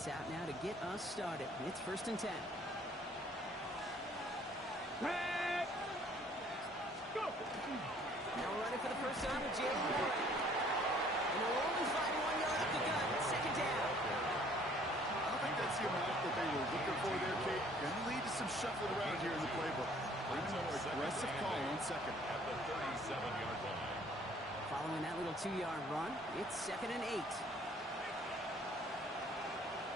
defense out now to get us started. It's 1st and 10. Go! Now running for the first time with Jalen Warren. And they'll only find 1 yard up the gut. 2nd down. I think that's the amount that they were looking for there, Kate. Going to lead to some shuffling around here in the playbook. Bring a more aggressive call on 2nd. At the 37-yard line. Following that little 2-yard run, it's 2nd and 8.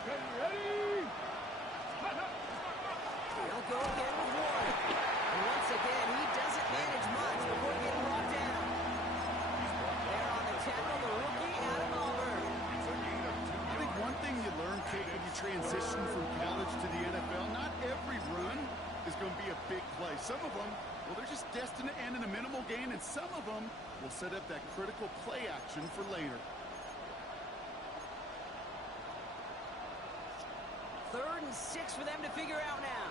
Ready? They'll go again with Warren. And once again, he doesn't manage much before getting brought down. There on the tackle, the rookie out of Auburn. I think one thing you learn, Kate, when you transition from college to the NFL, not every run is going to be a big play. Some of them, well, they're just destined to end in a minimal gain, and some of them will set up that critical play action for later. 3rd and 6 for them to figure out now.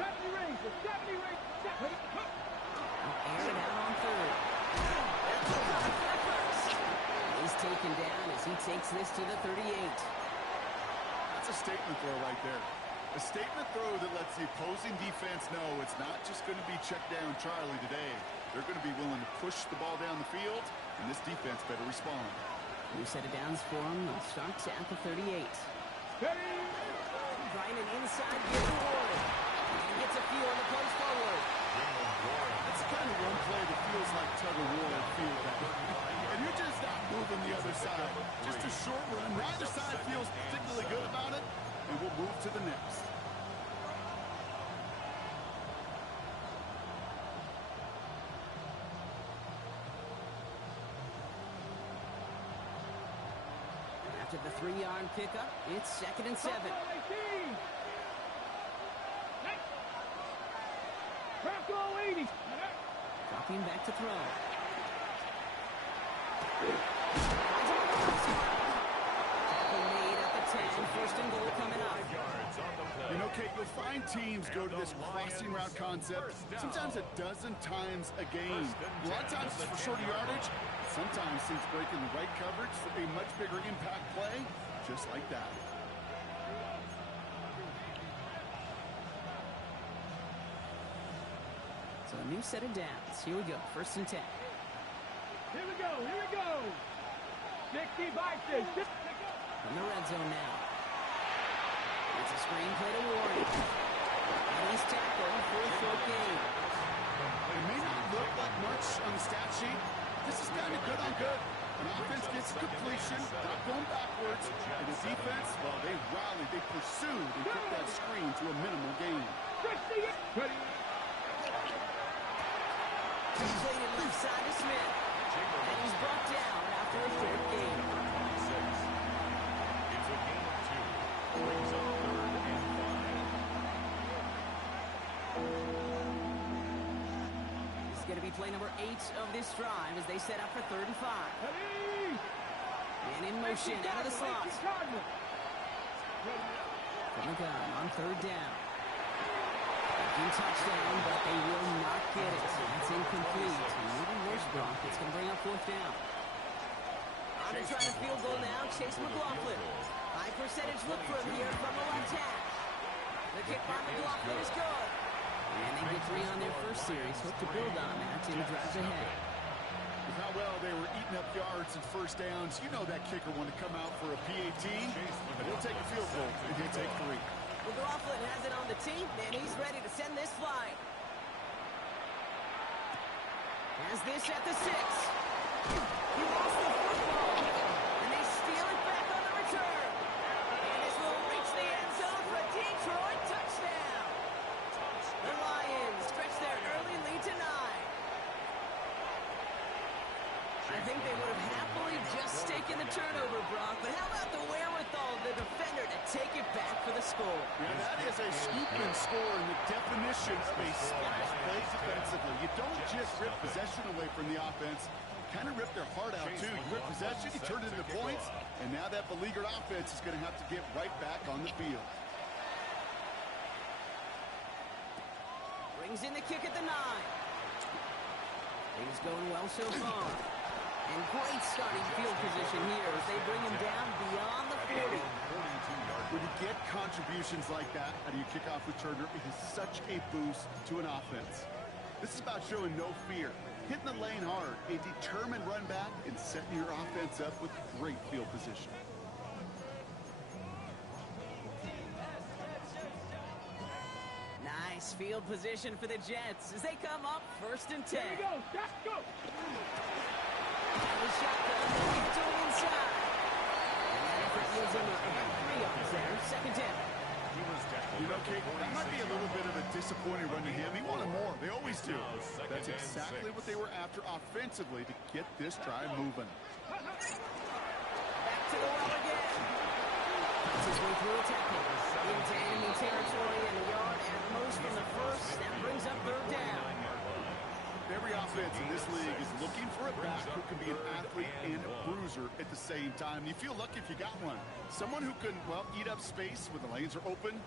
70 rings, 70 rings. Aaron out on 3rd. He's taken down as he takes this to the 38. That's a statement throw right there. A statement throw that lets the opposing defense know it's not just going to be check down Charlie today. They're going to be willing to push the ball down the field, and this defense better respond. New set of downs for him. They'll start at the 38. Trying an inside give to Warren. He gets a few on the punch forward. That's the kind of run play that feels like tug-of-war at field back. And you're just not moving the other side. Just a short run. Neither side feels particularly good about it, and we'll move to the next. After the 3-yard pickup, it's 2nd and 7. Dropping back to throw. Tackle made at the 10. 1st and goal coming up. You know, Kate, you'll find teams go to this crossing route concept sometimes a dozen times a game. A lot of times it's for shorter yardage. Sometimes teams breaking the right coverage for a much bigger impact play, just like that. So a new set of downs. Here we go. 1st and 10. Here we go. 60 by 6. From the red zone now. It's a screen play to Warren. And he's tackled for a short gain. It may not look like much on the stat sheet. This is kind of good on good. An offense gets a completion, not going backwards, and the defense, well, they rallied, they pursued, and took that screen to a minimal gain. Completed left side to Smith. And he's brought down after a short gain. It's a gain of 2. Brings up 3rd and 5. This is going to be play number 8 of this drive as they set up for 3rd and 5. And in motion out of the slot. From the gun on 3rd down. Touchdown, but they will not get it. It's incomplete. And even worse, Brock, it's going to bring up 4th down. On to try the field goal now, Chase McLaughlin. High percentage look for him here from the left hash. The kick by McLaughlin is good. And they get 3 on their first series. Hope to build on that in the drives ahead. With how well they were eating up yards and first downs, you know that kicker want to come out for a PAT, but he'll take a field goal and he'll take 3. McLaughlin has it on the team, and he's ready to send this flying. Has this at the 6. He lost the football, and they steal it back on the return. And this will reach the end zone for a Detroit touchdown. The Lions stretch their early lead to 9. I think they would have happily just taken the turnover, Brock, but how about the wherewithal of the defender to take it back for the score? Yeah, that is a scoop and score in the definition of a splash play defensively. You don't just rip possession away from the offense. You kind of rip their heart out, too. You rip possession, you turn it into points, and now that beleaguered offense is going to have to get right back on the field. Brings in the kick at the 9. Things going well so far. And great starting field position here as they bring him down beyond the 40. contributions like that out of your kickoff returner is such a boost to an offense. This is about showing no fear, hitting the lane hard, a determined run back, and setting your offense up with great field position. Nice field position for the Jets as they come up 1st and 10. Here we go. Let's go. And the shotgun, they'll get to him inside. And that effort yields him about 3 yards there. 2nd down. You know, Kate, that might be a little bit of a disappointing run to him. He wanted more. They always do. That's exactly what they were after offensively to get this drive moving. Back to the well again. Cuts his way through a tackle. Into enemy territory and a yard at most from the first. That brings up 3rd down. Every offense in this league is looking for a back who can be an athlete and a bruiser at the same time. You feel lucky if you got one. Someone who can, well, eat up space when the lanes are open,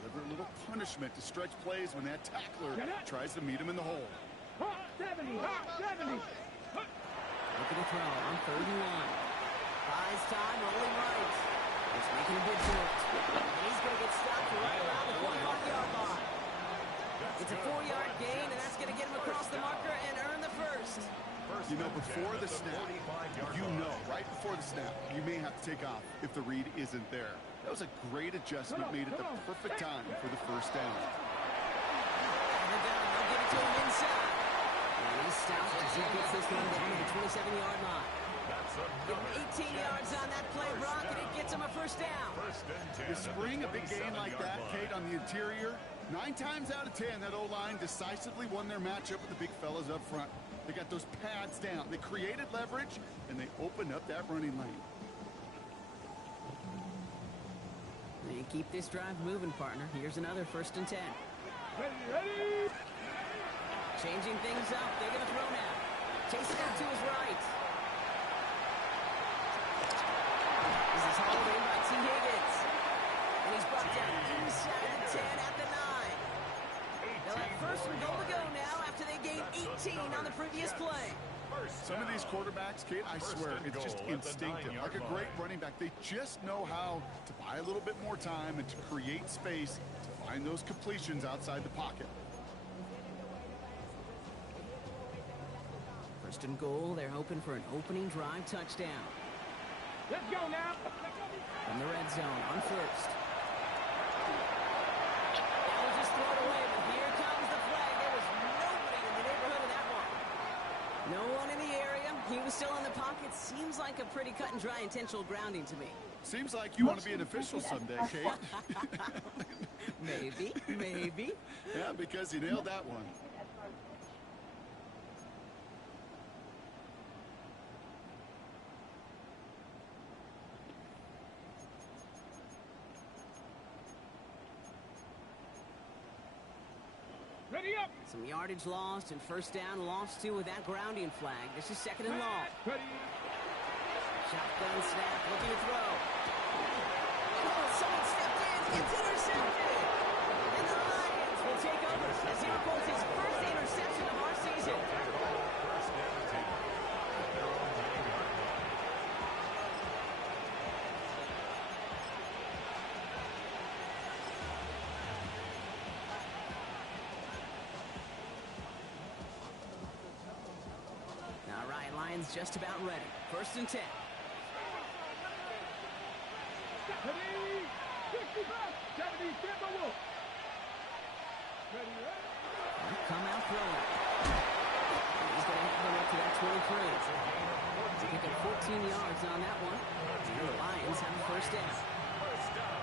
deliver a little punishment to stretch plays when that tackler tries to meet him in the hole. Hot 70, hot 70. Looking to throw on 3rd and 1. Buys time, rolling right. He's making a bid for it. And he's going to get stopped right around the 45-yard line. It's a 4-yard gain, and that's going to get him across the marker and earn the first. You know, before the snap, you know, right before the snap, you may have to take off if the read isn't there. That was a great adjustment made at the perfect time for the 1st down. And the gun, they'll get it to him inside. And he's stopped as he gets this one down to the 27-yard line. Give him 18 yards on that play, Brock, and it gets him a 1st down. You spring a big game like that, Kate, on the interior, 9 times out of 10, that O-line decisively won their matchup with the big fellas up front. They got those pads down. They created leverage, and they opened up that running lane. And keep this drive moving, partner. Here's another 1st and 10. Ready. Changing things up. They're going to throw now. Chasing out to his right. This is hauled in by T. Higgins. And he's brought down inside the 10 at the 9. They'll have 1st and goal to go now after they gained 18 on the previous play. Some of these quarterbacks, Kate, I swear, it's just instinctive. Like a great running back, they just know how to buy a little bit more time and to create space to find those completions outside the pocket. 1st and goal, they're hoping for an opening drive touchdown. Let's go now. From the red zone on 1st. That was just thrown away, but here comes the flag. There was nobody in the neighborhood of that one. No one in the area. He was still in the pocket. Seems like a pretty cut and dry intentional grounding to me. Seems like you want to be an official someday, Kate. Maybe, maybe. Yeah, because you nailed that one. Ready up. Some yardage lost and 1st down lost too with that grounding flag. This is 2nd and long. Ready. Shotgun snap, looking to throw. Oh, someone stepped in. It's intercepted. And the Lions will take over as he records his 1st interception of our season. All right, Lions just about ready. 1st and 10. Ready. 65. 70. Stand by Wolf. Ready. Come out throwing. He's going to have them up to that 23. To pick up 14 yards on that one. And the Lions have a 1st down.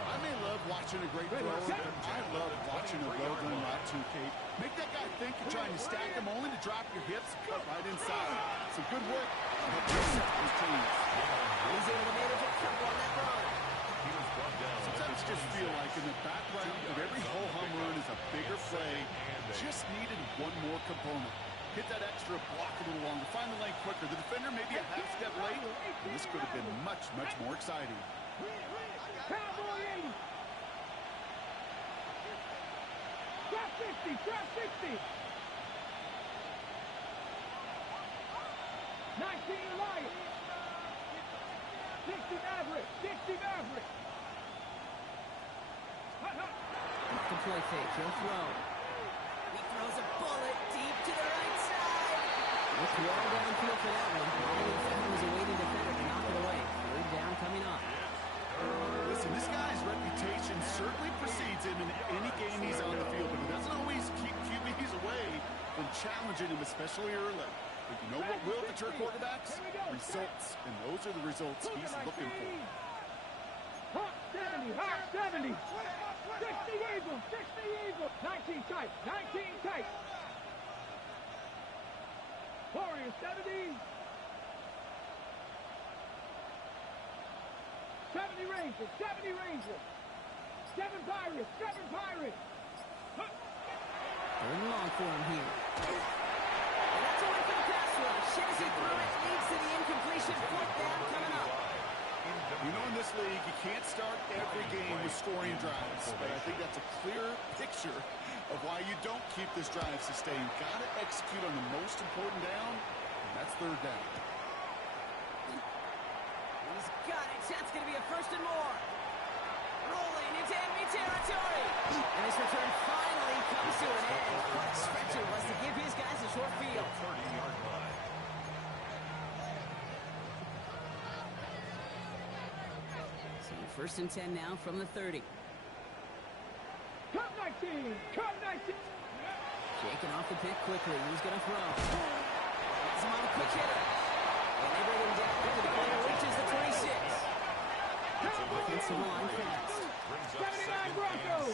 I may love watching a great thrower, but I love watching a well-done route too, Kate. Make that guy think you're trying to stack him only to drop your hips and cut right inside. Some good work. He's able to manage a couple on that run. Sometimes you just feel like in the background of every ho-hum run is a bigger play. Just needed one more component. Hit that extra block a little longer. Find the lane quicker. The defender maybe a half step late, and this could have been much, much more exciting. Cowboy 80. Drop 60. Drop 60. 19 Lions. 60 Maverick. 60 Maverick. play fake. He'll throw. He throws a bullet deep to the right side. Looks well downfield for that one. All he found was a waiting defender to knock it away. Third down coming up. Listen, this guy's reputation certainly precedes him in any game he's on the field, but he doesn't always keep QBs away from challenging him, especially early. But you know what will deter quarterbacks? Results. And those are the results he's looking for. Hot 70, hot 70. 60 Eagles, 60 Eagles. 19 tight, 19 tight. Warriors 70. 70 Rangers, 70 Rangers. 7 Pirates, 7 Pirates. Third and long for him here. And that's away for the pass rush. Shares it through it, leads to the incompletion. Fourth down coming up. You know, in this league, you can't start every game with scoring drives, but I think that's a clear picture of why you don't keep this drive sustained. Got to execute on the most important down, and that's third down. He's got it. That's going to be a first and more. Rolling into enemy territory. And this return finally comes to an end. What Spencer was to give his guys a short field. 30-yard line. So first and 10 now from the 30. Cut 19, cut 19. Shaking off the pick quickly. He's going to throw. He's on a quick hitter. And they bring him down after the player reaches the 26. Offensive line pass. 79 Broncos.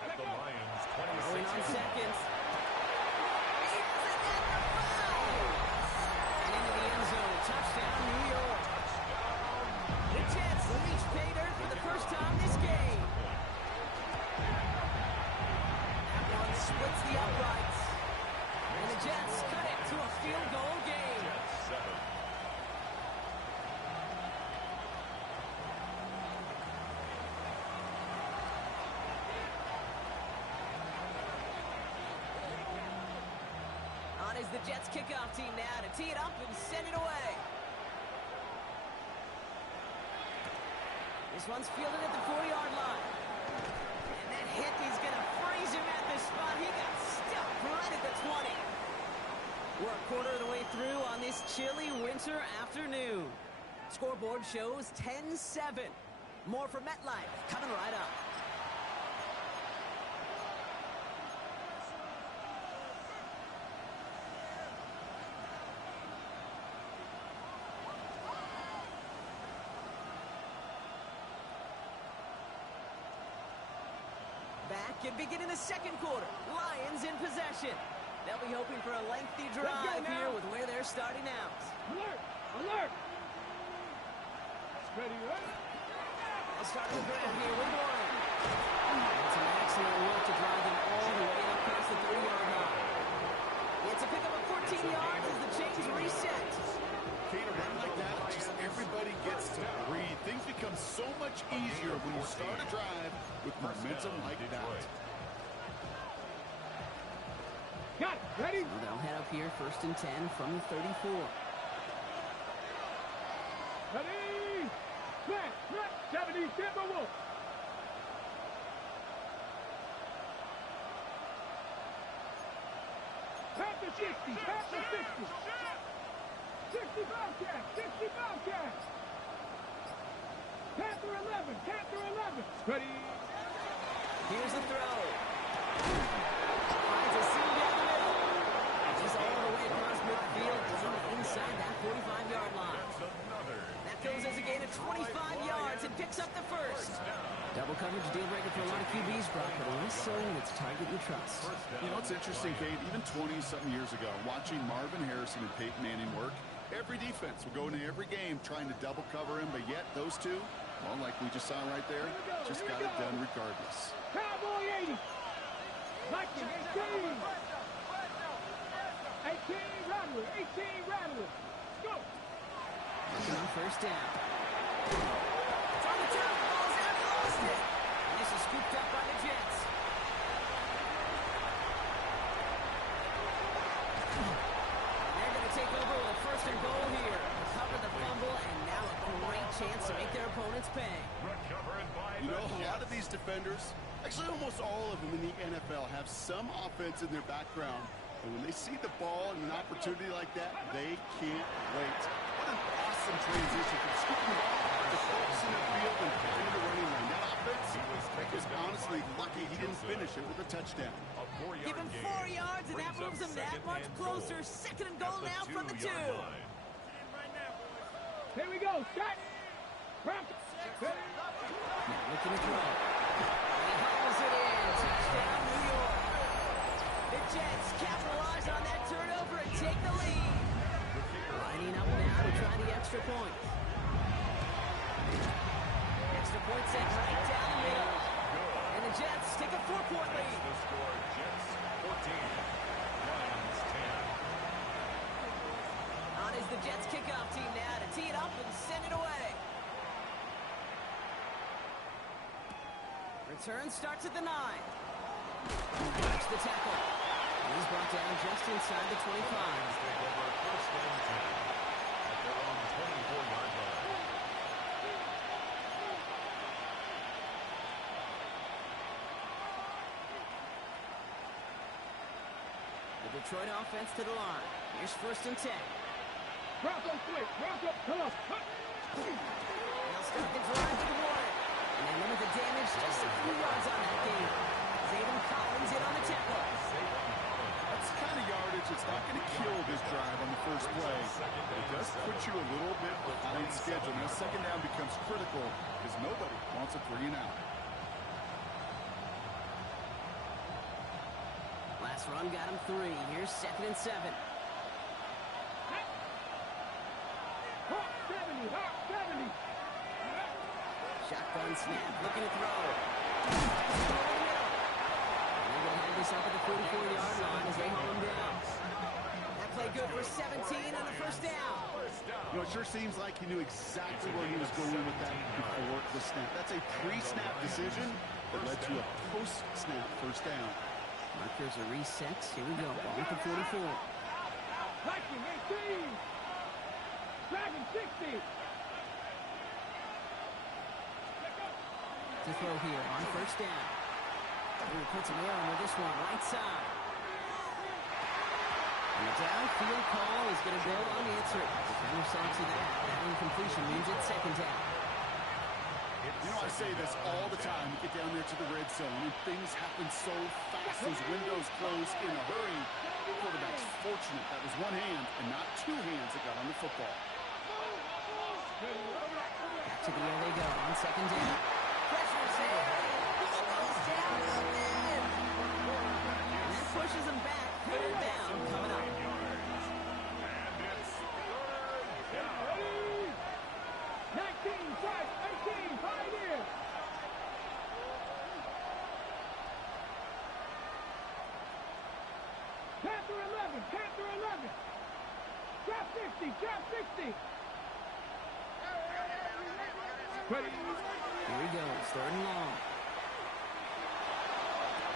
At the Lions, Going 26. on seconds. He has it at the 5. And into the end zone. Touchdown, New York. The Jets reach pay dirt for the first time this game. That one splits the uprights. And the Jets cut it to a field goal game. Jets 7. On is the Jets kickoff team now to tee it up and send it away. This one's fielded at the 4-yard line. And that hit is going to freeze him at the spot. He got stuck right at the 20. We're a quarter of the way through on this chilly winter afternoon. Scoreboard shows 10-7. More from MetLife coming right up. Back and beginning the second quarter. Lions in possession. They'll be hoping for a lengthy drive here with where they're starting out. Alert, alert. Ready, ready. They'll start the ground here with one. It's an excellent work to drive them all the way up past the 30-yard line. It's a pickup of 14 yards as the chains reset. Kate, a run like that, just everybody gets to breathe. Things become so much easier when you start a drive with momentum like that. Got it, ready. So they'll head up here first and 10 from the 34. Ready. Set, set. 70 Timberwolves. Panther 60, Panther 60. 60 Bobcats, 60 Bobcats. Panther 11, Panther 11. Ready. Here's the throw. Finds a seam down the middle. Just all the way across midfield, down inside that 45-yard line. That goes as a gain of 25 yards and picks up the first. Double coverage deal breaker for a lot of QBs, Brock, but only so when it's a target you trust. You know, it's interesting, Kate, even 20-something years ago, watching Marvin Harrison and Peyton Manning work, every defense would go into every game trying to double cover him, but yet those two, well, like we just saw right there, just got it done regardless. Cowboy 80. Viking 18. 18 Rattler, 18 Rattler. Go. Working on first down. It's on the turf, ball's out, he lost it. And this is scooped up by the Jets. And they're going to take over with a first and goal here. Cover the fumble, and now a great chance to make their opponents pay. Recovered by You know, the a lot of these defenders, Actually, almost all of them in the NFL have some offense in their background. And when they see the ball and an opportunity like that, they can't wait. What an awesome transition from scooping the ball to folks in the field and into the running lane. That offense was honestly lucky he didn't finish it with a touchdown. Give him 4 yards, and that moves him that much closer. Second and goal now from the 2. Here we go. Set. Now looking to throw. He hauls it in. Touchdown, New York. The Jets capitalize on that turnover and take the lead. Lining up now to try the extra point. Extra point set right down the middle. And the Jets take a 4-point lead. The score, Jets 14, Lions 10. On is the Jets kickoff team now to tee it up and send it away. Return starts at the 9. Watch the tackle. He's brought down just inside the 25. Take over first and 10 at their own 24-yard line. The Detroit offense to the line. Here's first and 10. Bronco switch. Bronco. Come on. They'll start the drive with the warning. And they limit the damage just a few yards on that game. Zayden Collins in on the tackle. That's the kind of yardage that's not going to kill this drive on the first play. But it does put you a little bit behind schedule. Now, second down becomes critical because nobody wants a 3 and out. Last run got him 3. Here's second and 7. Hawk 70. Hawk 70. Shotgun snap, looking to throw. And they're going to have this up at the 44-yard line as they hold him down. That play good for 17 and a first down. You know, it sure seems like he knew exactly where he was going with that before the snap. That's a pre-snap decision that led to a post-snap first down. Markers are reset. Here we go. Ball at the 44. Viking 18. Dragon 60. To throw here on first down. He puts an air on this one, right side. And the downfield call is going to go unanswered. Defender saw to that. That incompletion means it's second down. You know, I say this all the time. You get down there to the red zone, and things happen so fast. Those windows close in a hurry. The quarterback's fortunate that was one hand and not 2 hands that got on the football. Back to the air they go on second down. Pressure set. Ball goes down the mid. And that pushes him back. Third down coming up. And it's third down. 19, 5, 18, Pioneer. Panther 11, Panther 11. Drop 60, drop 60. Ready. Here he goes, third and long.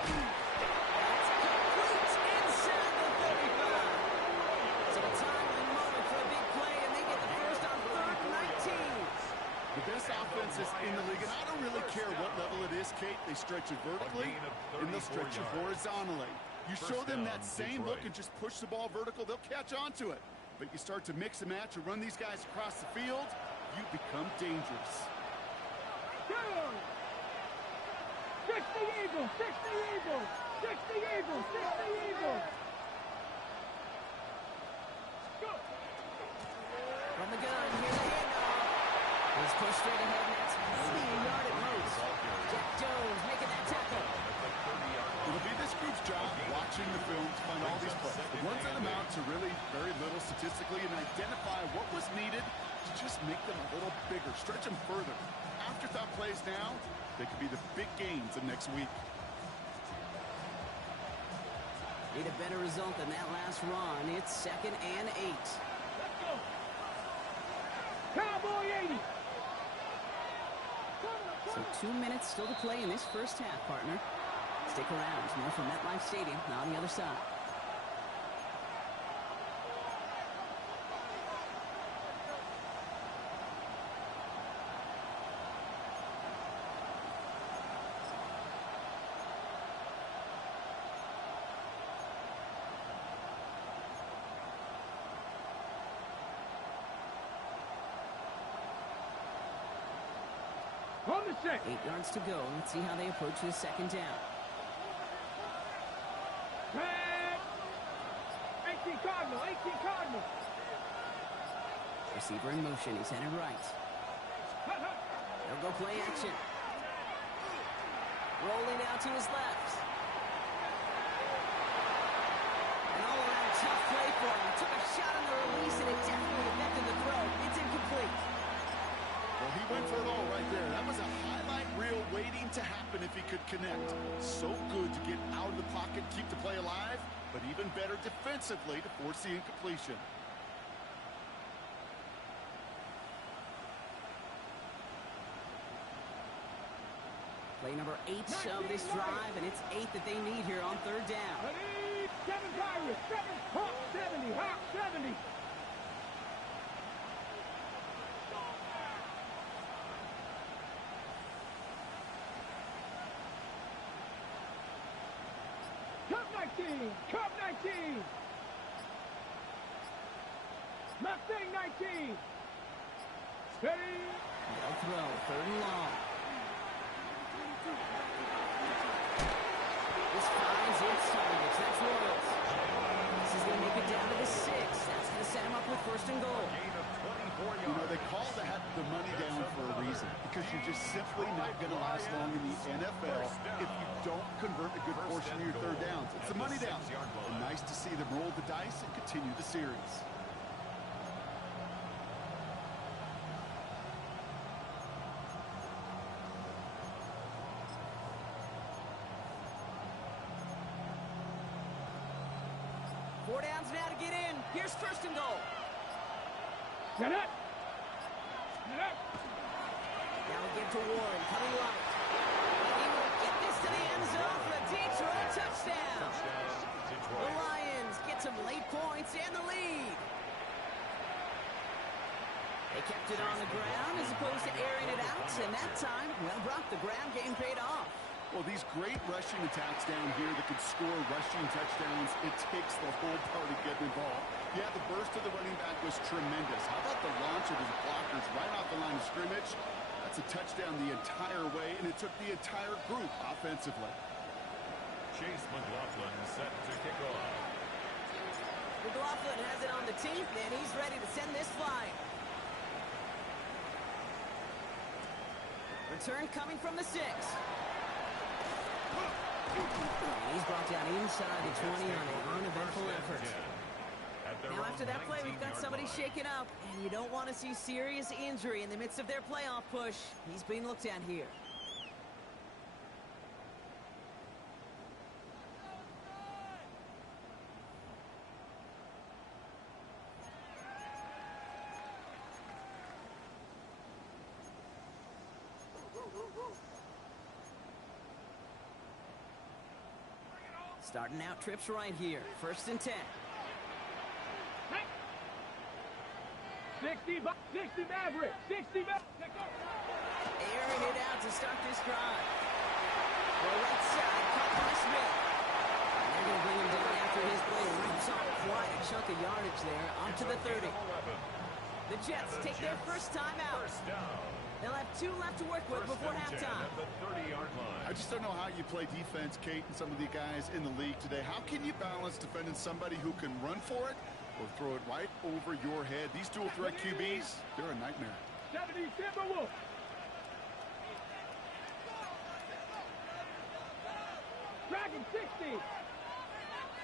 That's complete inside the 35. So a timely moment for a big play, and they get the first on third and 19. The best offenses in the league, and I don't really care what level it is, Kate. They stretch it vertically, and they'll stretch it horizontally. You show them that same look and just push the ball vertical, they'll catch on to it. But you start to mix and match and run these guys across the field, you become dangerous. Go! 60 Eagles, 60 Eagles, 60 Eagles, 60 Eagles. Go! From the gun, here's the handoff. He's pushed straight ahead, and that's maybe a yard at most. Jack Jones making that tackle. It'll be this group's job watching the film to find all these plays. The ones that amount to really very little statistically and identify what was needed to just make them a little bigger, stretch them further. Afterthought plays now, they could be the big gains of next week. Need a better result than that last run. It's second and 8. Let's go! Cowboy 80! So 2 minutes still to play in this first half, partner. Stick around. More from MetLife Stadium on the other side. from the 6. 8 yards to go. Let's see how they approach this second down. 18 Cardinal, 18 Cardinal. Receiver in motion. He's headed right. They'll go play action. Rolling out to his left. An all-around tough play for him. Took a shot on the release, and it definitely affected the throw. It's incomplete. Well, he went for it all right there. That was a highlight reel waiting to happen if he could connect. So good to get out of the pocket, keep the play alive, but even better defensively to force the incompletion. Play number 8 of this drive, and it's 8 that they need here on third down. 7 Pirates, 7, Hawk 70, Hawk 70. Cup 19, Cup 19. Mustang 19. Ready? They'll throw, third and long. This finds its targets. That's Royals. This is going to make it down to the 6. That's going to set him up with first and goal. You know, they call that the money down for a reason, because you're just simply not going to last long in the NFL if you don't convert a good portion of your third downs. It's the money down. And nice to see them roll the dice and continue the series. Four downs now to get in. Here's first and goal. Get up. Get up. Now we get to Warren, coming right. And he will get this to the end zone for a Detroit touchdown. The Lions get some late points and the lead. They kept it on the ground as opposed to airing it out, and that time, well, Brock, the ground game paid off. Well, these great rushing attacks down here that can score rushing touchdowns, it takes the whole party getting involved. Yeah, the burst of the running back was tremendous. How about the launch of his blockers right off the line of scrimmage? That's a touchdown the entire way, and it took the entire group offensively. Chase McLaughlin set to kick off. McLaughlin has it on the teeth, and he's ready to send this flying. Return coming from the 6. And he's brought down inside the 20 on an uneventful effort. Now after that play, we've got somebody shaken up, and you don't want to see serious injury in the midst of their playoff push. He's being looked at here. Starting out trips right here. First and 10. 60 Maverick. 60 Maverick. Airing it out to start this drive. The right side, caught by Smith. And they're going to bring him down after his play. Rips off quite a chunk of yardage there. On to the 30. The Jets take their first time out. They'll have 2 left to work with before halftime. I just don't know how you play defense, Kate, and some of the guys in the league today. How can you balance defending somebody who can run for it or throw it right over your head? These dual threat QBs, they're a nightmare. 70 Timberwolf. Dragon 60.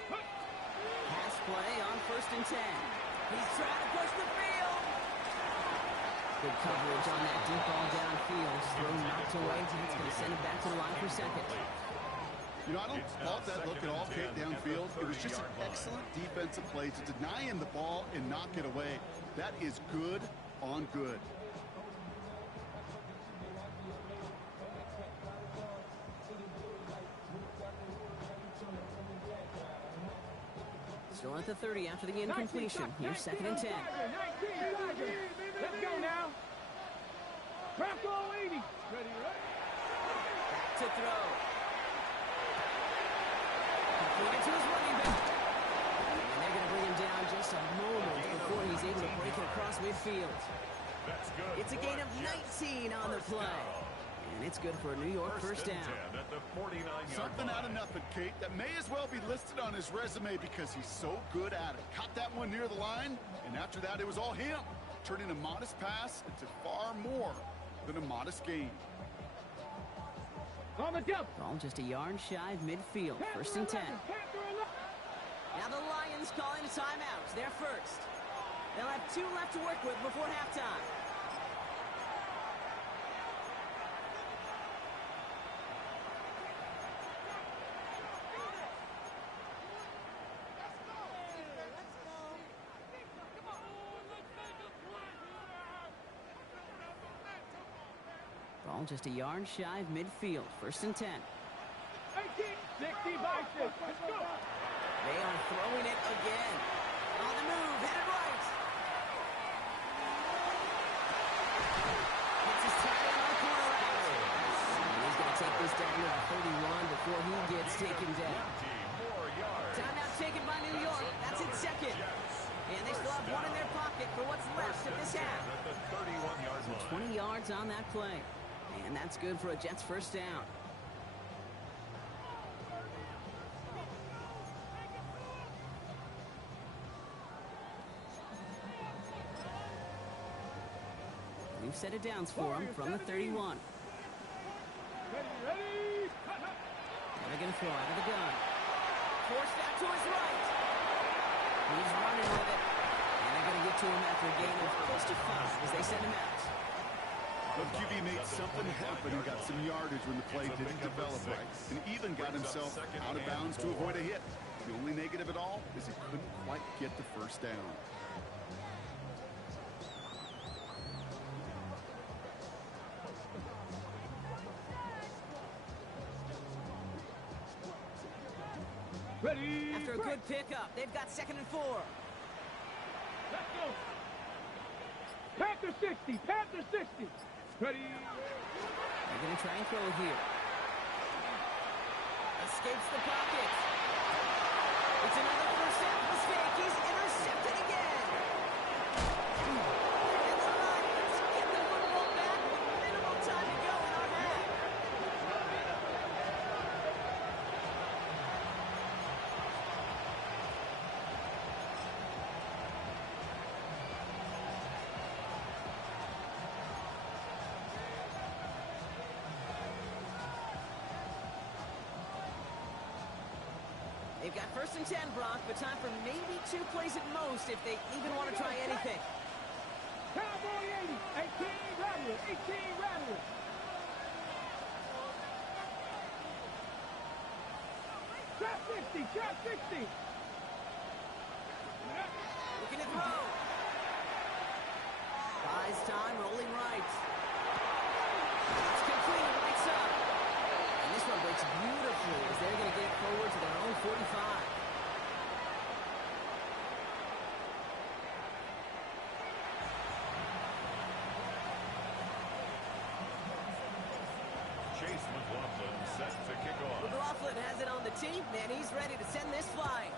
Pass play on first and 10. He's trying to push the field. Good coverage on that deep ball downfield. Throw knocked away. It's going to send it back to the line for second. You know, I don't fault that look at all, Kate, downfield. It was just an excellent defensive play to deny him the ball and knock it away. That is good on good. Still at the 30 after the incompletion. Here's second and 10. Let's go now. Bronco 80. Ready, right? Back to throw. Completed to his running back. And they're going to bring him down just a moment before he's able to break it across midfield. It's a gain of 19 on the play. And And it's good for a New York first down. 10 at the 49-yard Something line. out of nothing, Kate. That may as well be listed on his resume because he's so good at it. Caught that one near the line, and after that, it was all him. Turning a modest pass into far more than a modest gain. On the jump. Ball just a yard shy of midfield. First and 10. Now the Lions calling timeouts. They're first. They'll have 2 left to work with before halftime. Ball just a yard shy of midfield. First and 10. 18, 60 by 6. Let's go. They are throwing it again. On the move, headed right. Hits his tight end on the corner route. And he's going to take this down to the 31 before he gets taken down. 20 more yards. Timeout taken by New York. That's its second. And they still have 1 in their pocket for what's left of this half. At the 31-yard line. 20 yards on that play. And that's good for a Jets first down. We've set it downs for him from the 31. Ready. They're going to throw out of the gun. Forced out to his right. He's running with it. And they're going to get to him after a gain of close to 5 as they send him out. The QB made something happen and got some yardage when the play didn't develop right, and even got himself out of bounds to avoid a hit. The only negative at all is he couldn't quite get the first down. Ready. After a good pickup, they've got 2nd and 4. Let's go. Panther 60. Panther 60. Ready. They're going to try and throw it here. Escapes the pocket. It's another first half mistake. He's intercepted again. And the Lions get the football back with minimal time to go in our half. They've got 1st and 10, Brock, but time for maybe 2 plays at most if they even want to try anything. Cowboy 80. 18 Rattler. 18 Rattler. Trap 60. Trap 60. Looking to throw. Buys time, rolling right. It's complete, right side. And this one breaks beautifully as they're going to get it forward to their own 45. Chase McLaughlin set to kick off. McLaughlin has it on the tee, and he's ready to send this flying.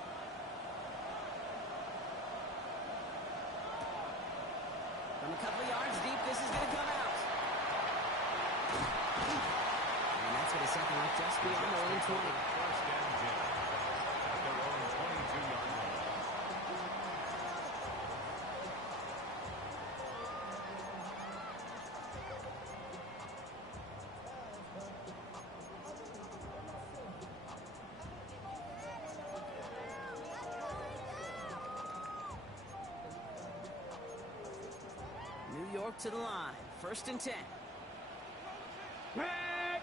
From a couple of yards deep, this is going to come out. And that's going to set them up just beyond their own 20. First and 10 at their own 22-yard line. New York to the line. 1st and 10. Red.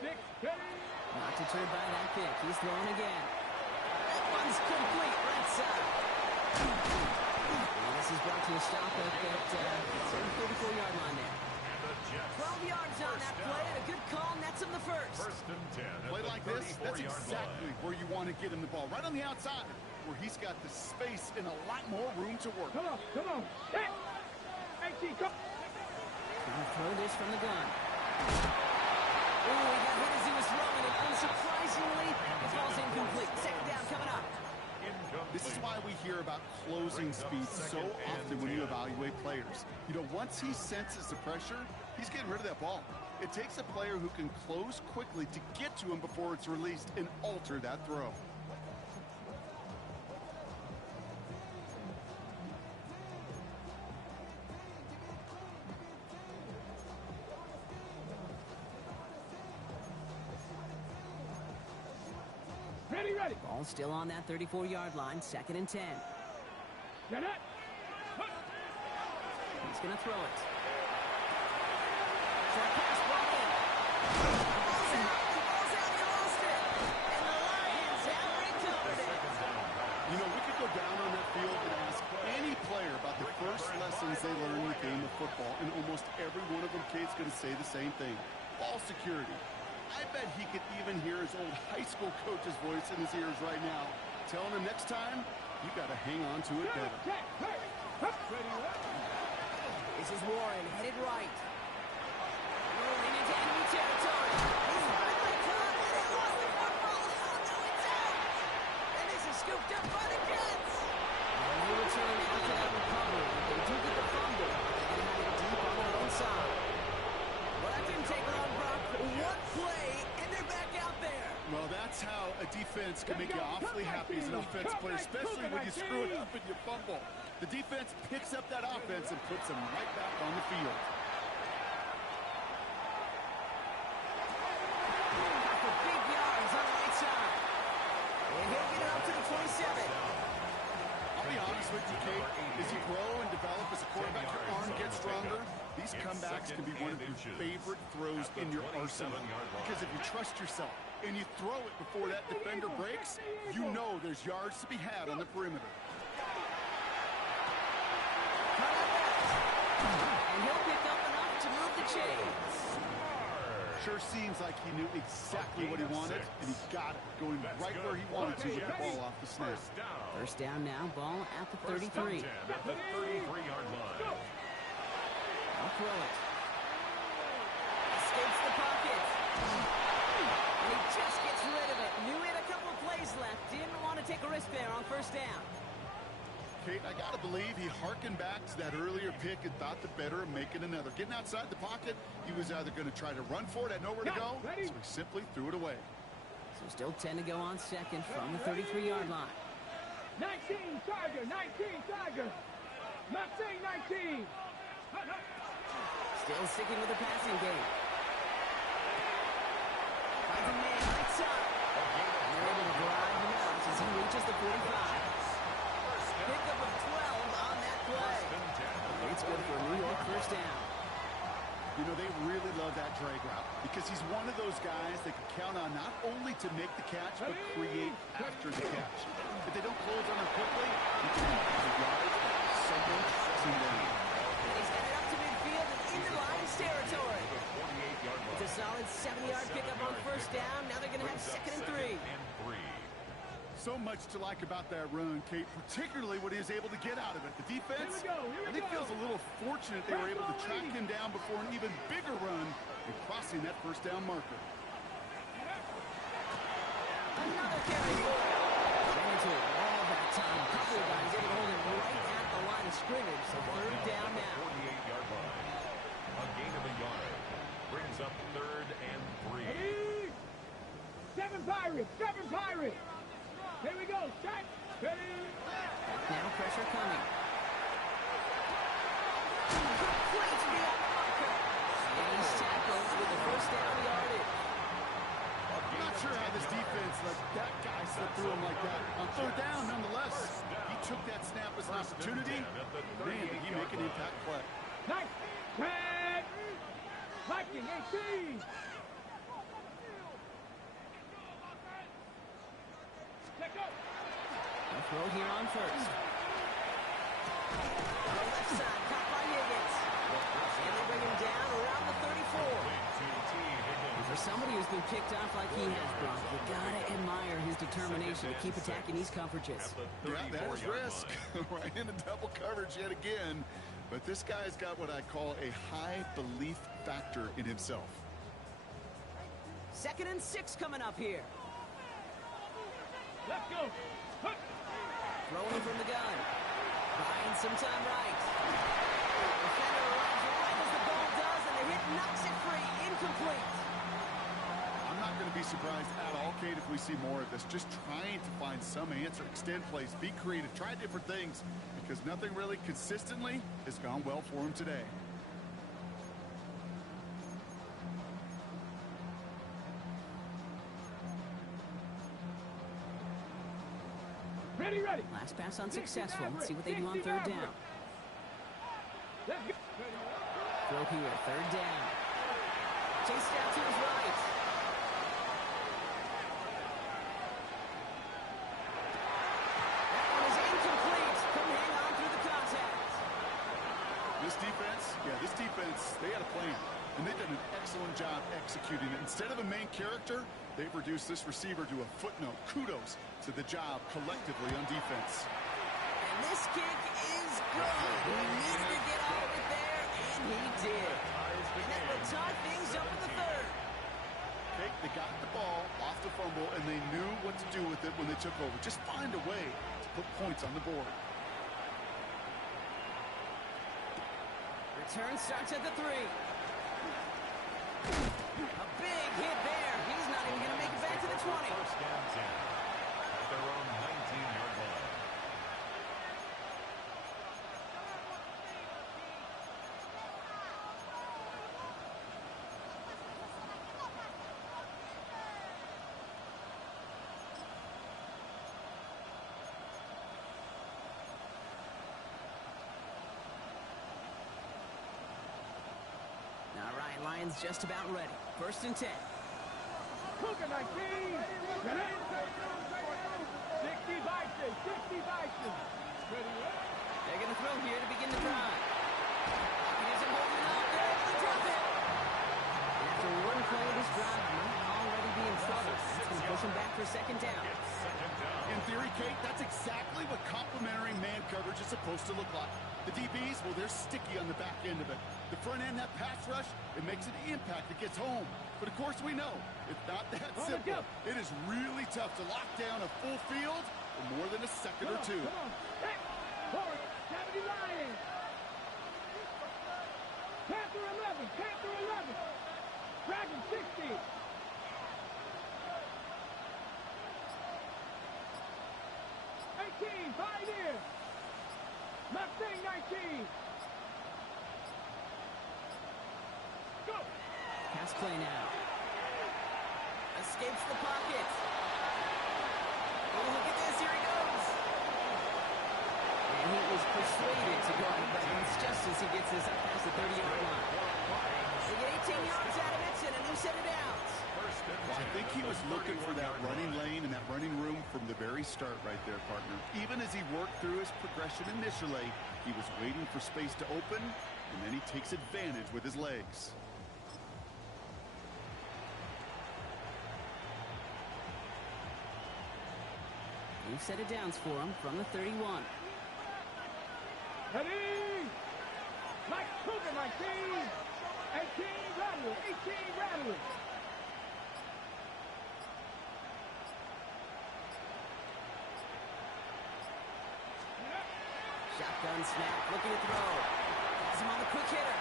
6. Ready. Not deterred by that pick. He's throwing again. That one's complete right side. And this is brought to a stop at that 34-yard line there. And the Jets. 12 yards on that play, and a good call nets him the first. First and 10 at Play the like this, that's 34-yard exactly line. where you want to get him the ball, right on the outside, where he's got the space and a lot more room to work. Come on. Come on. Hit. 18. Come. He'll throw this from the gun. Ooh, he got hit as he was throwing it. Unsurprisingly, it falls incomplete. 2nd down coming up. Incomplete. This is why we hear about closing speed so often when you evaluate players. You know, once he senses the pressure, he's getting rid of that ball. It takes a player who can close quickly to get to him before it's released and alter that throw. Ready, ready. Ball still on that 34-yard line, 2nd and 10. Get it. He's going to throw it. Short pass, ball in. Ball's out, they lost it. And the Lions have recovered it. You know, we could go down on that field and ask any player about the first lessons they learned in the game of football, and almost every one of them, Kate's going to say the same thing. Ball security. I bet he could even hear his old high school coach's voice in his ears right now, telling him next time, you got to hang on to it better. This is Warren, headed right. Rolling into enemy territory. He's running like Todd, and he lost the football. Oh, no, it's out. And this is scooped up by the Jets. And they return after that recovery. They do get the fumble. They're going to have it deep on their own side. Well, that didn't take long, Brock. One play, and they're back out there. Well, that's how a defense can make you awfully happy as an offense player, especially when you screw it up and you fumble. The defense picks up that offense and puts them right back on the field. For big yards on the right side. And he'll get it up to the 27. I'll be honest with you, Kate. As you grow and develop as a quarterback, your arm gets stronger. These comebacks can be one of your favorite throws in your arsenal. Because if you trust yourself and you throw it before that defender breaks, you know there's yards to be had on the perimeter. And he'll pick up enough to move the chains. Sure seems like he knew exactly what he wanted, and he got it, going right where he wanted to with the ball off the snap. First down now, ball at the 33. At the 33-yard line. I'll throw it. Escapes the pocket. And he just gets rid of it. Knew he had a couple of plays left. Didn't want to take a risk there on first down. Kate, I got to believe he hearkened back to that earlier pick and thought the better of making another. Getting outside the pocket, he was either going to try to run for it, had nowhere to go, so he simply threw it away. So still 10 to go on second from the 33-yard line. 19 Tiger, 19 Tiger. Not saying 19. Still sticking with the passing game. Finds a man right side. And they're able to drive him out as he reaches the 45. Pickup of 12 on that play. It's good for a New York first down. You know, they really love that drag route because he's one of those guys they can count on not only to make the catch, but create after the catch. If they don't close on him quickly, you can have the yards of someone pressing them. He's got it up to midfield and into Lions territory. It's a solid 70-yard pickup on first down. Now they're going to have 2nd and 3. So much to like about that run, Kate, particularly what he was able to get out of it. The defense, I think, feels a little fortunate they were able to track him down before an even bigger run and crossing that first down marker. Another carry forward. Ran into it all that time. A couple of guys able to hold it right at the line of scrimmage. So third down now. 48-yard line. A gain of a yard. Brings up 3rd and 3. 7 Pirates, 7 Pirates. Here we go, set, ready. Now pressure coming. Complete beyond the marker. And he's tackled with the first down yardage. I'm not sure how this defense let that guy slip through him like that. On third down, nonetheless, he took that snap as an opportunity. Man, did he make an impact play. 9, 10, Viking 18. A throw here on first. On the left side, caught by Higgins. And they bring him down around the 34. For somebody who's been picked off like he has, Brock, you gotta admire his determination to keep attacking these coverages. Yeah, that is risk. Right into double coverage yet again. But this guy's got what I call a high belief factor in himself. 2nd and 6 coming up here. Let's go. Throwing from the gun. Buying some time right. Defender arrives right as the ball does, and the hit knocks it free incomplete. I'm not going to be surprised at all, Kate, if we see more of this. Just trying to find some answer, extend plays, be creative, try different things, because nothing really consistently has gone well for him today. Ready, ready. Last pass unsuccessful. Let's see what they do on third down. Let's go. Throw here, third down. Chased out to his right. That one is incomplete. Couldn't hang on through the contact. This defense, they had a plan, and they've done an excellent job executing it. Instead of a main character, they've reduced this receiver to a footnote. Kudos to the job collectively on defense. And this kick is good. He needed to get all of it there, and he did. And that will tie things up in the third. Okay, they got the ball off the fumble, and they knew what to do with it when they took over. Just find a way to put points on the board. Return starts at the 3. A big hit there. He's not even going to make it back to the 20. First down 10 at their own 19-yard line. All right, Lions just about ready. First and 10. Cougar 19. 60 Bison. 60 Bison. Ready, ready. They're going to throw here to begin the drive. He isn't holding up. They're able to drop it. After one play of this drive, he might already be in trouble. That's going to push him back for second down. In theory, Kate, that's exactly what complementary man coverage is supposed to look like. The DBs, well, they're sticky on the back end of it. The front end, that pass rush, it makes an impact. It gets home. But, of course, we know it's not that simple. It is really tough to lock down a full field for more than a second or two. Come on. Hey, forward. 70 Lions. Panther 11. Panther 11. Dragon 60. 18. Pioneer. Mustang 19. Go. Pass play now. Escapes the pocket. Oh, look at this. Here he goes. And he was persuaded to go out of bounds just as he gets this up past the 30-yard line. They get 18 yards out of it and a new set of downs. Well, I think he was looking for that running lane and that running room from the very start right there, partner. Even as he worked through his progression initially, he was waiting for space to open, and then he takes advantage with his legs. New set of downs for him from the 31. Ready. Mike Cougar 19. 18 Rattler. 18 Rattler. Shotgun snap, looking to throw. Has him on the quick hitter.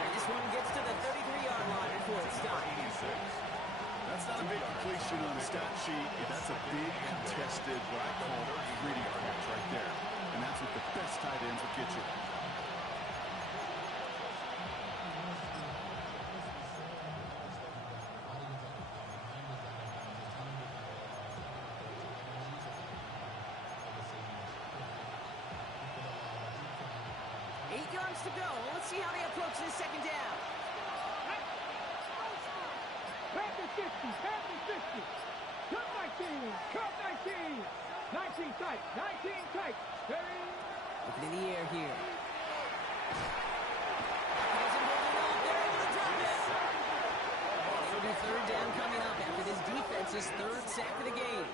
And this one gets to the 33-yard line before it's done. That's not a big completion on the stat sheet, but that's a big contested, what I call gritty catch right there. And that's what the best tight ends will get you. To go. Let's see how they approach this second down. Panther 60. Panther 60. Cut 19. Cut 19. 19 tight. 19 tight. Very. Looking in the air here. He doesn't hold it up. They're able to drop it. It'll be third down coming up after this defense's third sack of the game.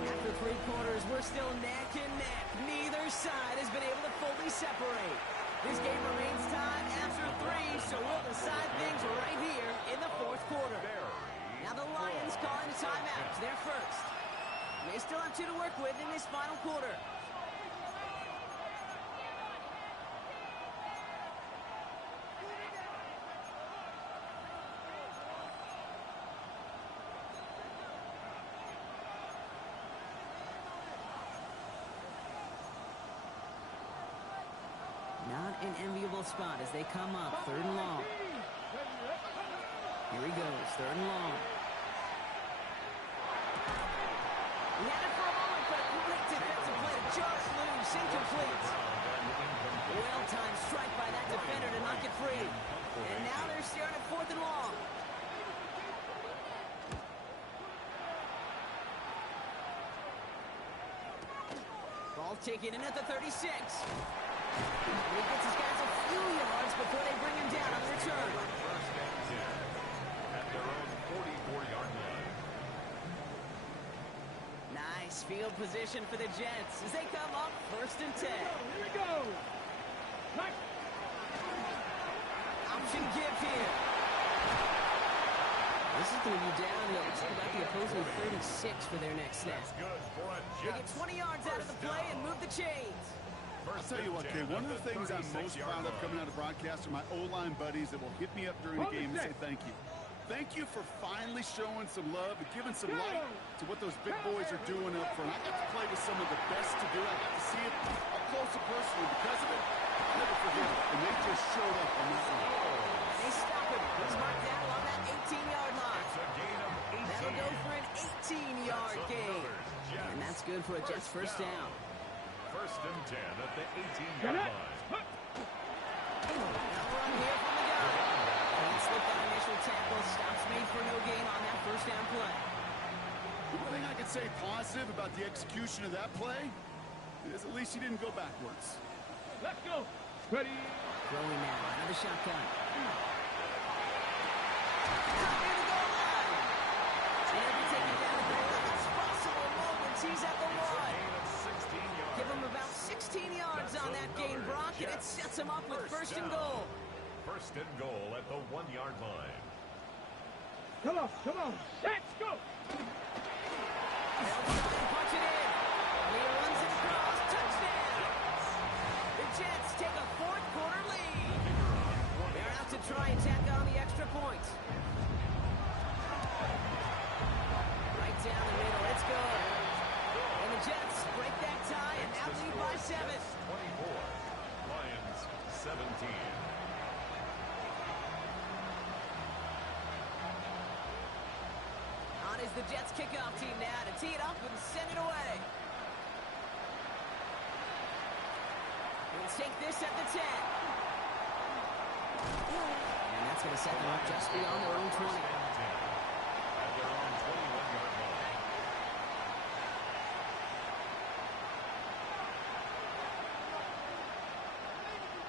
After three quarters, we're still neck and neck. Neither side has been able to fully separate. This game remains tied after three, so we'll decide things right here in the fourth quarter. Now the Lions calling a timeout. They're first. They still have 2 to work with in this final quarter. Not an enviable spot as they come up. 3rd and long. Here he goes. 3rd and long. He had it for a moment, but a great defensive play to charge loose. Incomplete. Well-timed strike by that defender to knock it free. And now they're staring at 4th and long. Ball taken in at the 36. He gets his guys a few yards before they bring him down on the return. First and 10 at their own 44-yard line. Nice field position for the Jets as they come up 1st and 10. Here we go. Nice. Option give here. This is going to be down to about the opposing 36 for their next snap. That's good for a They get Jets. 20 yards out of the play and move the chains. I'll tell you what, Kay, one of the things I'm most proud of coming out of broadcast are my O-line buddies that will hit me up during the game and say thank you. Thank you for finally showing some love and giving some light to what those big boys are doing up front. I got to play with some of the best to do it. I got to see it up close and personal. Because of it, I'll never forget it. And they just showed up on that one. They stop him. He's marked down along that 18-yard line. It's a gain of 18. That'll go for an 18-yard gain. And that's good for a Jets first down. 1st and 10 at the 18-yard line. Now run here from the gun. Can't slip that initial tackle. Stops made for no gain on that first down play. The one thing I can say positive about the execution of that play is at least he didn't go backwards. Let's go. Ready. Throwing now out of the shotgun. Top near the goal line. And he'll be taken down at the last possible moments. He's at the line. Gain of 16 yards. Give him about 16 yards on that gain, Brock, and it sets him up with 1st and goal. 1st and goal at the 1-yard line. Come on. Let's go. They'll try and punch it in. And he runs it across. Touchdown. The Jets take a 4th quarter lead. They're out to try and tack on the extra point. Right down the middle. It's good. And the Jets break that tie and now lead by 7. 24. Lions 17. On is the Jets kickoff team now to tee it up and send it away. Let's take this at the 10. And that's going to set them up just beyond their own 20. At their own 21-yard line.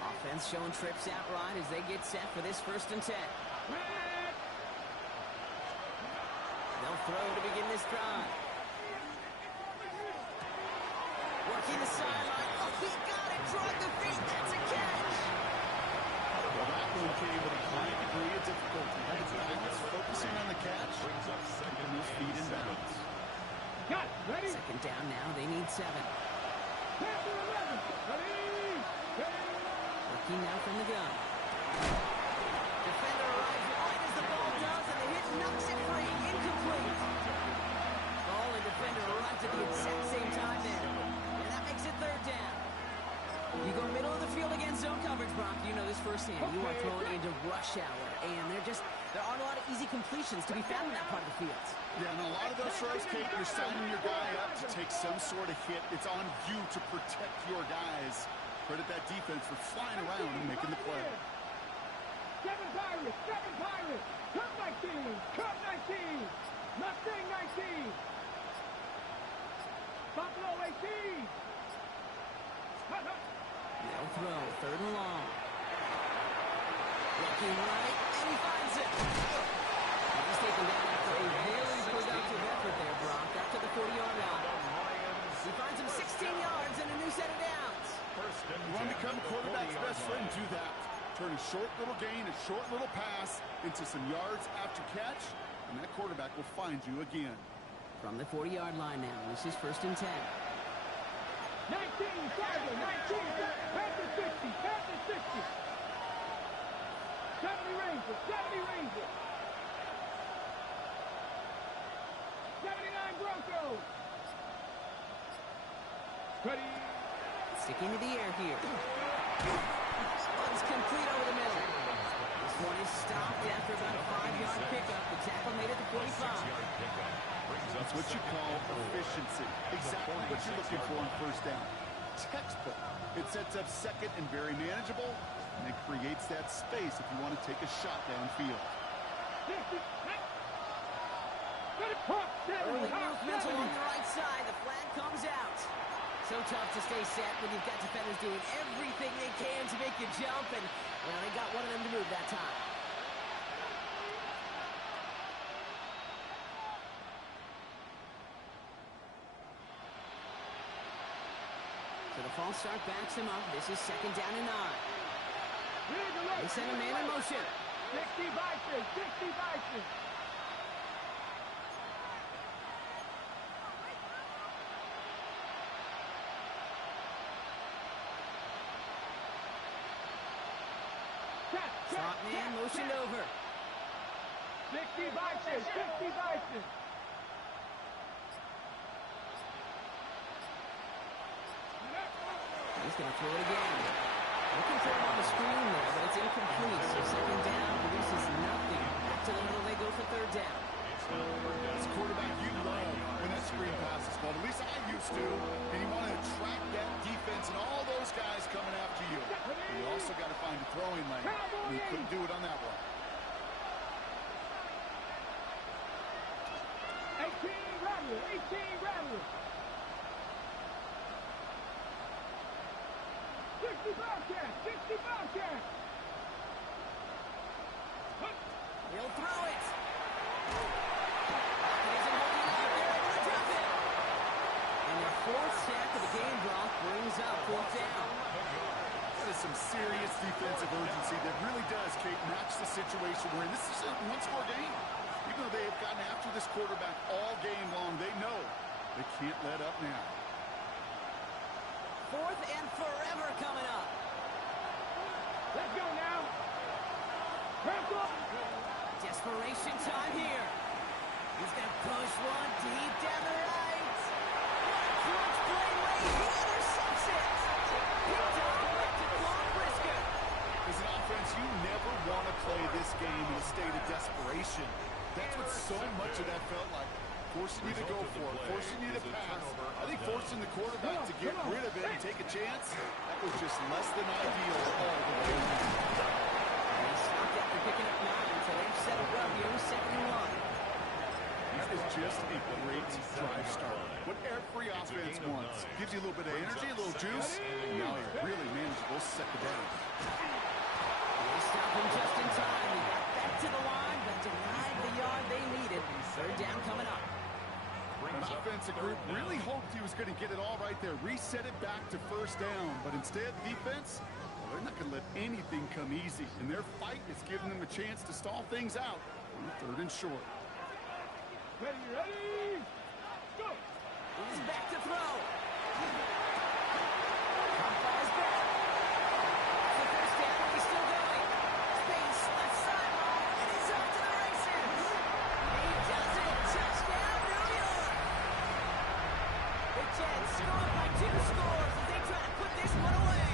Offense showing trips out right as they get set for this 1st and 10. They'll throw to begin this drive. Working the sideline. Oh, he got it. Drug the feet. That's a catch. Well, that one came with a high degree of difficulty. Had to balance, focusing on the catch, Brings up 2nd and his feet in bounds. Got it. Ready. 2nd down now. They need 7. Pass to 11. Ready. Working now from the gun. Defender arrives right as the ball does, and the hit knocks it free. Incomplete. Ball and defender arrives at the exact same time there. And that makes it 3rd down. You go middle of the field against zone coverage, Brock. You know this firsthand. You are throwing into rush hour, and there aren't a lot of easy completions to be found in that part of the field. Yeah, and a lot of those throws, Kate, you're signing your guy up to take some sort of hit. It's on you to protect your guys. Credit that defense for flying around and making the play. 7 Pirates. Cup 19. Cup 19. Mustang 19. Buffalo 18. They'll throw. 3rd and long. Looking right, and he finds it. He's taken down after a very productive effort there, Brock. Up to the 40-yard line. He finds him 16 yards and a new set of downs. You want to become a quarterback's best friend, do that. Turn a short little gain, a short little pass into some yards after catch, and that quarterback will find you again. From the 40-yard line now. This is 1st and 10. 19, Cyber, 19, pass to 60, pass to 60. 70 Rangers, 70 Rangers. 79 Broncos. Ready. Sticking to the air here. One's complete over the middle. This one is stopped after about a 5-yard pickup. The tackle made it to 45. That's what you call efficiency. Exactly what you're looking for on 1st down. Textbook. It sets up 2nd and very manageable, and it creates that space if you want to take a shot downfield. Early movement along the right side. The flag comes out. So tough to stay set when you've got defenders doing everything they can to make you jump, and, well, they got one of them to move that time. So the false start backs him up. This is 2nd down and 9. They send a man in motion. 60 Vikings, 60 Vikings. Slot man motioned over. 60 Vikings, 60 Vikings. He's going to throw it again. Looking for him on the screen there, but it's incomplete. So 2nd down produces nothing. Back to the middle they go for 3rd down. As a quarterback, you love when that screen pass is called. At least I used to. And you want to attract that defense and all those guys coming after you. And you also got to find a throwing lane. And you couldn't do it on that one. 18 Rattler, 18 Rattler. 60 Bobcats, 60 Bobcats. He'll throw it. He isn't holding up. They're able to drop it. And their 4th sack of the game, Brock, brings up 4th down. That is some serious defensive urgency that really does, Kate, match the situation we're in. This is a one-score game. Even though they have gotten after this quarterback all game long, they know they can't let up now. 4th and forever coming up. Let's go now. Desperation time here. He's going to push one deep down the right. Crunch play late. He intercepts it. Picked off by WDrisc. As an offense, you never want to play this game in a state of desperation. That's what so much of that felt like. Forcing you to go for it, forcing you to pass. I think forcing the quarterback to get rid of it and take a chance, that was just less than ideal all the way around. And he stopped after picking up 9, so they've set up well here with 2nd and 1. That is just a great drive start. What every offense wants. Gives you a little bit of energy, a little juice, and now a really manageable 2nd down. They stop him just in time. He got back to the line, but denied the yard they needed. 3rd down coming up. An offensive group really hoped he was going to get it all right there, reset it back to 1st down, but instead, defense, well, they're not going to let anything come easy, and their fight is giving them a chance to stall things out on 3rd and short. Ready, ready, go! He's back to throw. Falls back. The 1st down, and he's still going. Space, left sideline, and he's off to the races. He does it. Touchdown, New York. The Jets go up by 2 scores as they try to put this one away.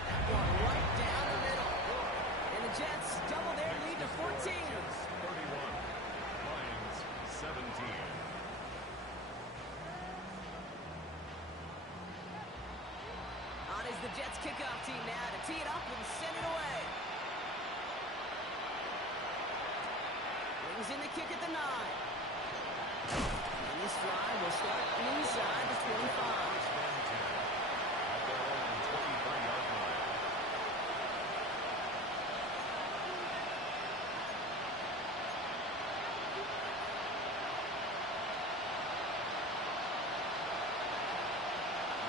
That one right down the middle. And the Jets double their lead to 14. 31. Lions 17. On is the Jets kickoff team now to tee it up and send it away. Brings in the kick at the 9. And this drive will start inside the 25. At their own 23-yard line.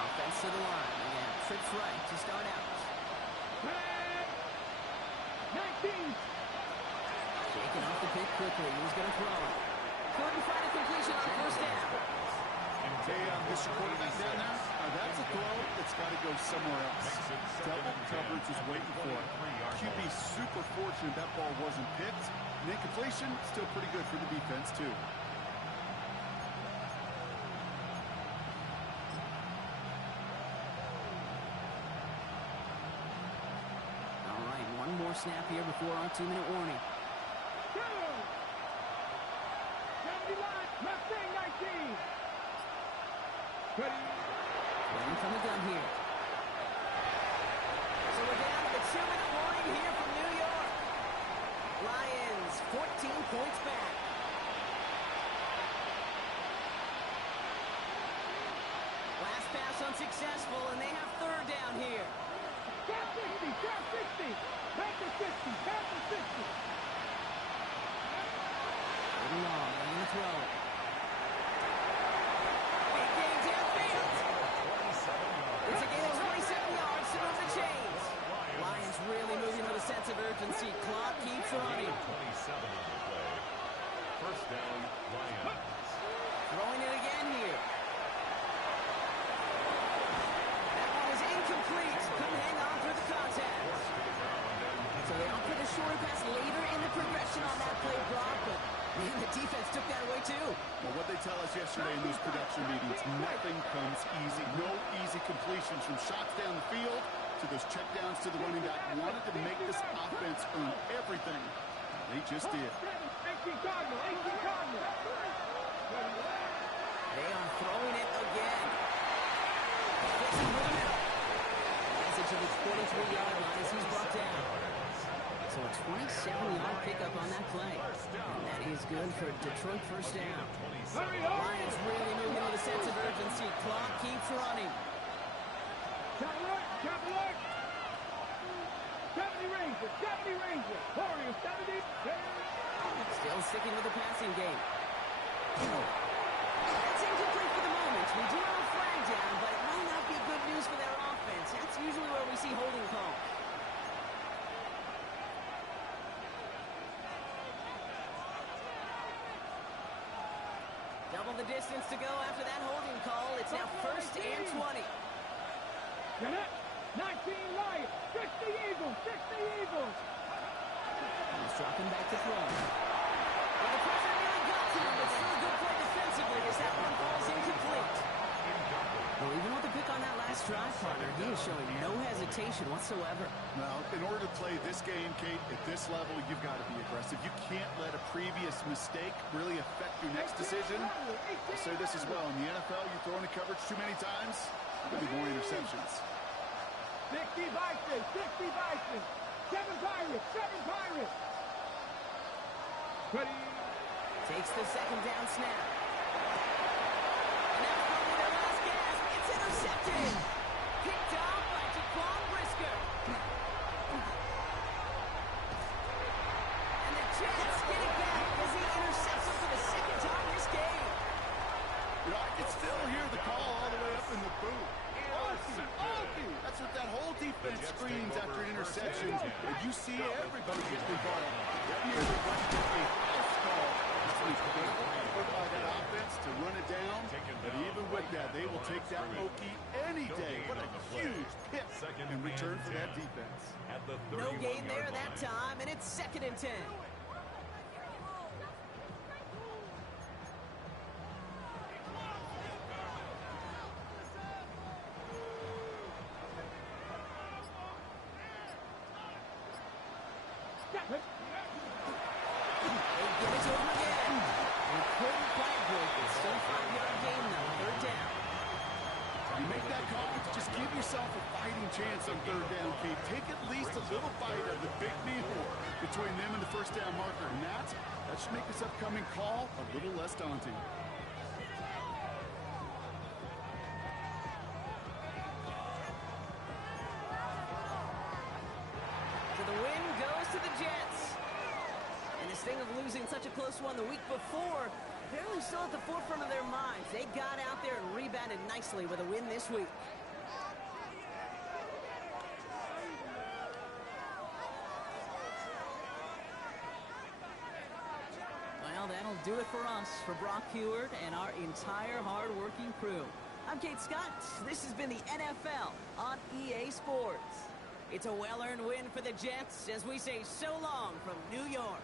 Offense to the line. And trips right to start out. 19. Shaking off the pick quickly. He was going to throw it. Couldn't find a completion on first down. Hey, Mr. Quarterback down there, that's a throw that's got to go somewhere else. Double coverage is waiting for it. QB super fortunate that ball wasn't picked. And incompletion, still pretty good for the defense, too. All right, one more snap here before our 2-minute warning. Running from the gun here. So we're down to the 2-minute warning here from New York. Lions 14 points back. Last pass unsuccessful, and they have third down here. Top 60, top 60. Back to 50, back to 50. Good long, running the throw. Big game downfield. It's a gain of 27 yards to move the chains. Lions really moving with a sense of urgency. Clock keeps running. 27 on the play. First down, Lions. Throwing it again here. That one is incomplete. Couldn't hang on through the contact. So they offer the short pass later in the progression on that play, Brock, but man, the defense took that away too. Well, what they tell us yesterday in those production meetings, nothing comes easy. No easy completions from shots down the field to those checkdowns to the running back. Wanted to make this offense earn everything. They just did. 18 Cardinal, 18 Cardinal. They are throwing it again. Fixing for the middle. Message of his 43-yard line as he's brought down. So a 27-yard pickup on that play. And that is good for Detroit first down. Lions really moving with a sense of urgency. Clock keeps running. Top alert, top alert. 70 Rangers, 70 Rangers. Warriors, 70. Still sticking with the passing game. That's incomplete for the moment. We do have a flag down, but it might not be good news for their offense. That's usually where we see holding calls. Double the distance to go after that holding call. It's now first and 20. 19 Lions, 60 Eagles, 60 Eagles. He's dropping back to throw. Well, the pressure really got to him, but still good play defensively as that one falls incomplete. Well, even with the pick on that last drive, partner, he is showing no hesitation whatsoever. Well, in order to play this game, Kate, at this level, you've got to be aggressive. You can't let a previous mistake really affect your next decision. I'll say this as well. In the NFL, you throw into coverage too many times, there'll be more interceptions. 60 Vikings, 60 Vikings. 7 Pirates, 7 Pirates. Ready. Takes the second down snap. And that's probably their last gasp. It's intercepted. Picked off by WDrisc. And the Jets get it back as he intercepts him for the second time this game. You know, I can still hear the call all the way up in the booth. That's what that whole defense screams after an interception. And you see everybody gets involved. That means they're going to get a house call. That's what he's going to put by that offense to run it down. But even with that, they will take that Okie any day. What a huge pick in return for that defense. No gain there that time, and it's 2nd and 10. They give it to him again. They couldn't quite break it. Still a 5-yard gain though. Third down. You make that call, just give yourself a fighting chance on third down, Kate. Take at least a little bite of the big meal between them and the first down marker. And that should make this upcoming call a little less daunting. So the win goes to the Jets. And this thing of losing such a close one the week before, apparently still at the forefront of their minds. They got out there and rebounded nicely with a win this week. do it for us, for Brock Heward and our entire hard-working crew. I'm Kate Scott. This has been the NFL on EA Sports. It's a well-earned win for the Jets as we say so long from New York.